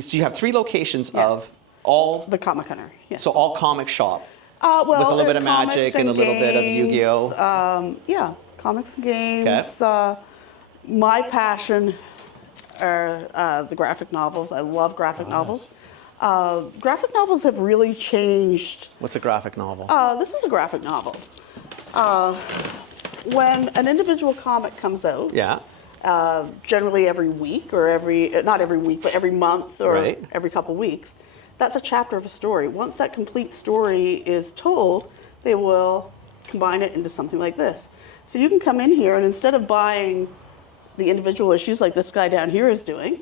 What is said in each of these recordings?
So you have 3 locations Yes. of all. The Comic Hunter, yes. So all comic shop. Well, with a little bit of comics Magic and a little bit of games, Yu-Gi-Oh. Yeah, comics and games. My passion are the graphic novels. I love graphic novels. Graphic novels have really changed. What's a graphic novel? This is a graphic novel. When an individual comic comes out, Yeah. generally every week or not every week, but every month or Right. every couple weeks, that's a chapter of a story. Once that complete story is told, they will combine it into something like this. So you can come in here and instead of buying the individual issues like this guy down here is doing,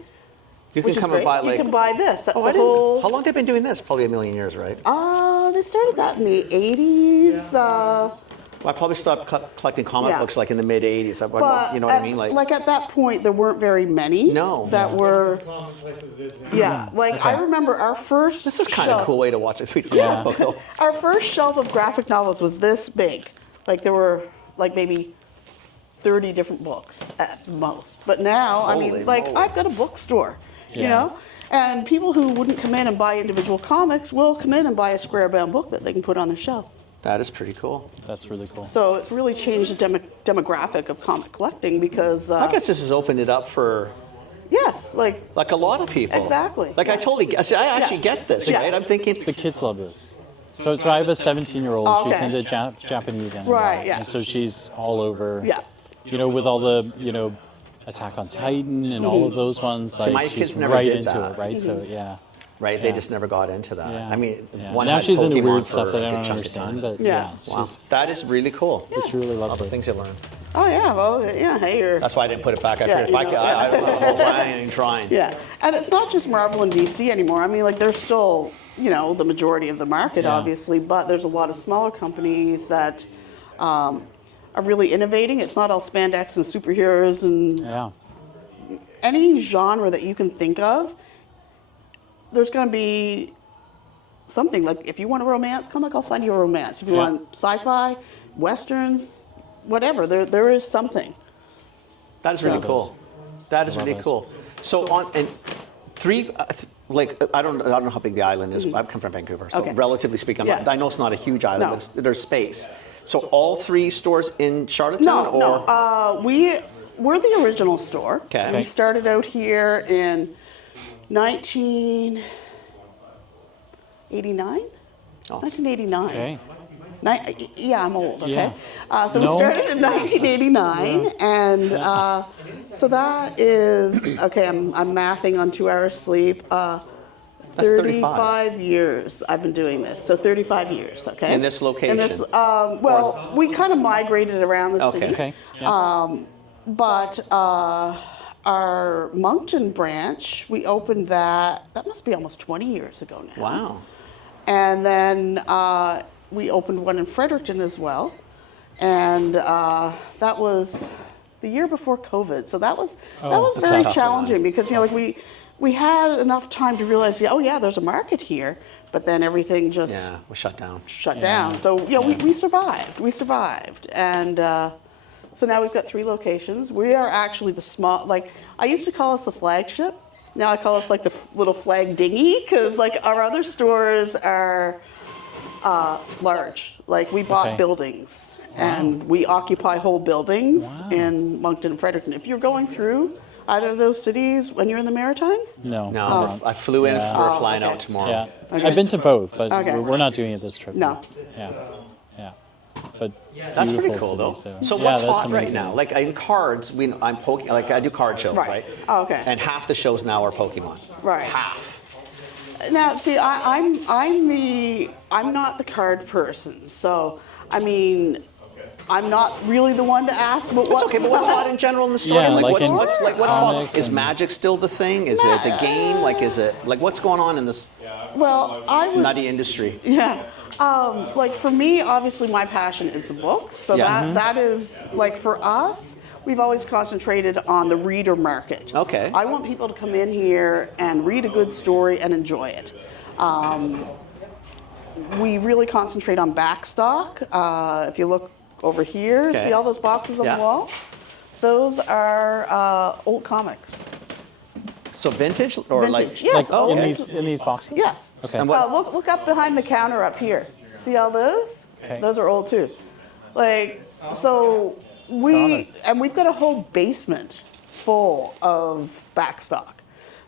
You can which is come great, and buy you can buy this. That's the I whole. didn't. How long have they been doing this? Probably a million years, right? They started that in the 80s. Well, I probably stopped collecting comic Yeah. books like in the mid '80s. But You know what I mean? Like at that point, there weren't very many. No. That were. Yeah, like I remember our first. This is kind of a shelf- cool way to watch a comic book, though. Our first shelf of graphic novels was this big. Like there were like maybe 30 different books at most. But now, I Holy mean, like moly. I've got a bookstore, you Yeah. know? And people who wouldn't come in and buy individual comics will come in and buy a square bound book that they can put on their shelf. That is pretty cool. That's really cool. So it's really changed the demographic of comic collecting because I guess this has opened it up for yes, like a lot of people. Exactly. Like I totally, I actually get this, Yeah. right? I'm thinking, The kids love this. So I have a 17-year-old. Oh, She's okay. into Japanese anime. Right, yeah. And so she's all over. Yeah. You know, with all the, Attack on Titan and all of those ones. Like, my she's kids never right did into that. it, right? So, yeah. right? They Yeah. just never got into that. Yeah. I mean, Yeah. one Now had she's into Pokemon weird for stuff that a I good don't chunk of time. understand, but Yeah. yeah, Wow, that is really cool. she really All loves the it. things you learn. oh yeah, well yeah, hey, you're That's why I didn't put it back. I Yeah, figured if I you could, know, I don't know why I ain't trying. yeah, and it's not just Marvel and DC anymore. I mean, like there's still the majority of the market, Yeah. obviously, but there's a lot of smaller companies that are really innovating. It's not all spandex and superheroes and Yeah. any genre that you can think of. There's going to be something like if you want a romance comic, I'll find you a romance. If you Yeah. want sci-fi, westerns, whatever, there is something. That is really Yeah. cool. That is love really those. cool. So on and three, I don't know how big the island is. I come from Vancouver, so Okay. relatively speaking, Yeah. I know it's not a huge island, No. but there's space. So all 3 stores in Charlottetown, or No. We're the original store. Okay. We started out here in 1989. Oh. 1989. Okay. Yeah, I'm old. Okay. Yeah. So we No. started in 1989, and so that is okay. I'm mathing on 2 hours sleep. 35 years I've been doing this. So 35 years. Okay. In this location? In this, well, we kind of migrated around the Okay. city. Okay. Yeah. But our Moncton branch, we opened that must be almost 20 years ago now. wow, And then we opened one in Fredericton as well. And that was the year before COVID. So that was that's very a tough challenging one. because we had enough time to realize, there's a market here, but then everything just yeah, was shut down. shut down. So we survived. We survived, and so now we've got 3 locations. We are actually the small. Like I used to call us the flagship. Now I call us like the little flag dinghy because like our other stores are large. Like we bought Okay. buildings and we occupy whole buildings in Moncton Fredericton. If you're going through either of those cities when you're in the Maritimes, No. No, I flew in. Yeah. We're flying okay. out tomorrow. Yeah. Okay. I've been to both, but Okay. we're not doing it this trip. No. Yeah. Yeah. But That's pretty beautiful cool, though. city, So yeah, what's that's hot right amazing. now? Like in cards, I'm poking. Like I do card shows, Right. right? Oh, okay. And half the shows now are Pokemon. Right. Half. Now, see, I'm not the card person, so I mean, I'm not really the one to ask. But It's okay, but what's hot in general in the store? Yeah, like, like what's in what's hot? comics Is and- Magic still the thing? Is it the game? Like, is it like what's going on in this Well, I would. nutty industry? Yeah. Like for me, obviously, my passion is the books. So Yeah. that is like for us. We've always concentrated on the reader market. Okay. I want people to come in here and read a good story and enjoy it. We really concentrate on backstock. If you look over here, Okay. see all those boxes on Yeah. the wall? Those are old comics. So vintage or like? Vintage, yes. Like Oh, in okay. these boxes? Yes. Okay. And what- Look up behind the counter up here. See all those? Okay. Those are old too. Like, so we've got a whole basement full of backstock.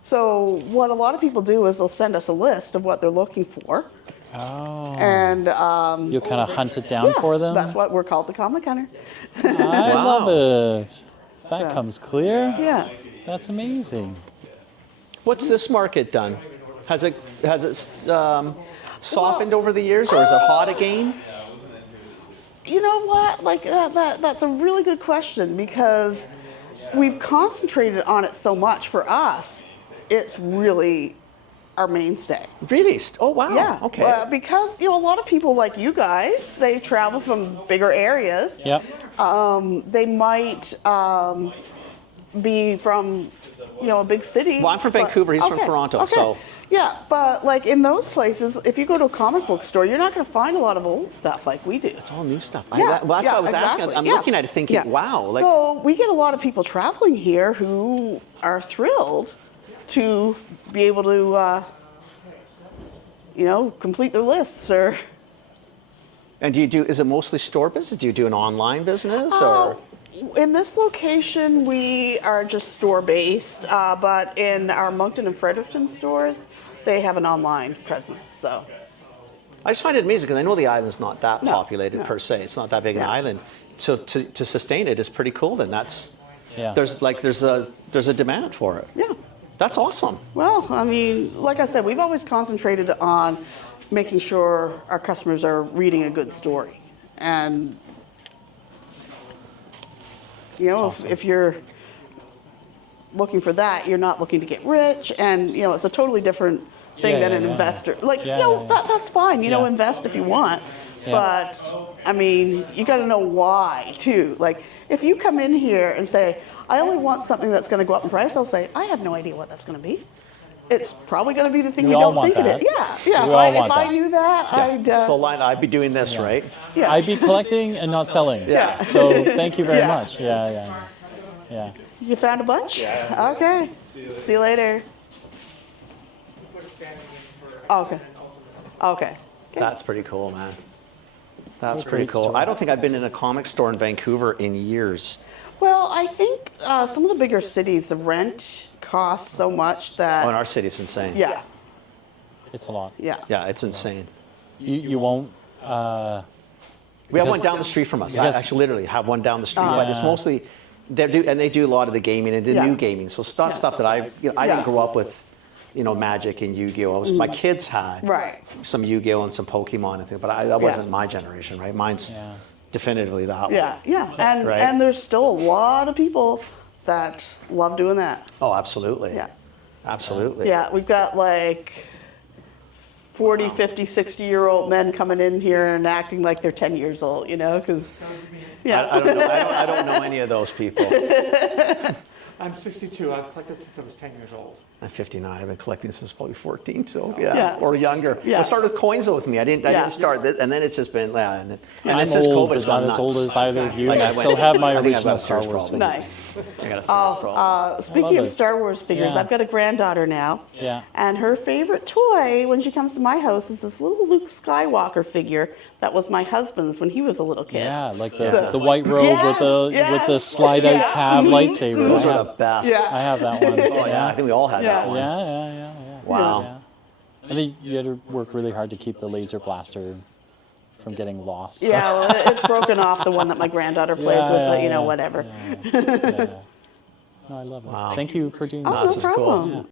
So what a lot of people do is they'll send us a list of what they're looking for. Oh. And You'll kind of hunt it down for them? that's what we're called, the comic hunter. I love it. That So- comes clear. Yeah. That's amazing. What's this market done? Has it softened over the years, or is it hot again? You know what? Like that's a really good question because we've concentrated on it so much. For us, it's really our mainstay. Really? Oh wow. Yeah. Okay. Because a lot of people like you guys, they travel from bigger areas. Yep. They might be from a big city. Well, I'm from but- Vancouver. He's from Toronto. Okay. So Yeah, but like in those places, if you go to a comic book store, you're not going to find a lot of old stuff like we do. it's all new stuff. Yeah, That's what I was asking. exactly. I'm Yeah. looking at it thinking, Yeah. wow. Like, So we get a lot of people traveling here who are thrilled to be able to, complete their lists or. and is it mostly store business? Do you do an online business or? In this location, we are just store-based, but in our Moncton and Fredericton stores, they have an online presence. So. I just find it amazing because I know the island's not that No, populated no. per se. It's not that big an Yeah. island. So to sustain it is pretty cool. Then Yeah. there's a demand for it. Yeah. That's awesome. Well, I mean, like I said, we've always concentrated on making sure our customers are reading a good story. And, if you're looking for that, you're not looking to get rich. And, it's a totally different thing Yeah, than yeah, an yeah. investor. Like, Yeah, yeah, yeah. that's fine. Yeah. Invest if you want. Yeah. But, I mean, you got to know why, too. Like, if you come in here and say, I only want something that's going to go up in price, I'll say, I have no idea what that's going to be. It's probably going to be the thing We you all don't want think that. it is. Yeah. We all If want I that. knew that, I'd be doing this, right? yeah. I'd be collecting and not selling. Yeah. So thank you very Yeah. much. Yeah. You found a bunch? Yeah. Okay. See you later. Okay. Okay. That's pretty cool, man. That's What a pretty great cool. story. I don't think I've been in a comic store in Vancouver in years. Well, I think some of the bigger cities, the rent costs so much that. Oh, in our city, it's insane. Yeah. It's a lot. Yeah. Yeah, it's insane. You won't. We have Because- one down the street from us. I because- actually literally have one down the street, but it's Yeah. mostly they do a lot of the gaming and the Yeah. new gaming. So stuff that I Yeah. didn't grow up with, Magic and Yu-Gi-Oh. My kids had Right. some Yu-Gi-Oh and some Pokemon and things, but that wasn't my generation, right? Mine's Yeah. definitively that Yeah. one. Yeah. And Right. and there's still a lot of people that love doing that. Oh, absolutely. Yeah. Absolutely. Yeah. We've got like 40, 50, 60-year-old men coming in here and acting like they're 10 years old, because. Yeah. I don't know any of those people. I'm 62. I've collected since I was 10 years old. I'm 59. I've been collecting since probably 14, so Yeah. or younger. Yeah. It started with coins though with me. I didn't start this, and then it's just been and I'm since old, COVID, it's but not gone as old nuts. as either of you. Like, and I I still went- have my I think I've got original a Star serious Wars problem. figures. Nice. I got a serious problem. Speaking love of it. Star Wars figures, Yeah. I've got a granddaughter now. Yeah. And her favorite toy when she comes to my house is this little Luke Skywalker figure that was my husband's when he was a little kid. Yeah, like the white robe with the Yes, slide out yes. tab lightsaber. Those I are have, the best. Yeah. I have that one. Oh yeah, I think we all had that Yeah. one. Yeah. Wow. Yeah. And then you had to work really hard to keep the laser blaster from getting lost. Yeah, well, it's broken off the one that my granddaughter plays with, but yeah. whatever. Yeah. No, I love it. Wow. Thank you for doing Oh, that. This no is cool. problem.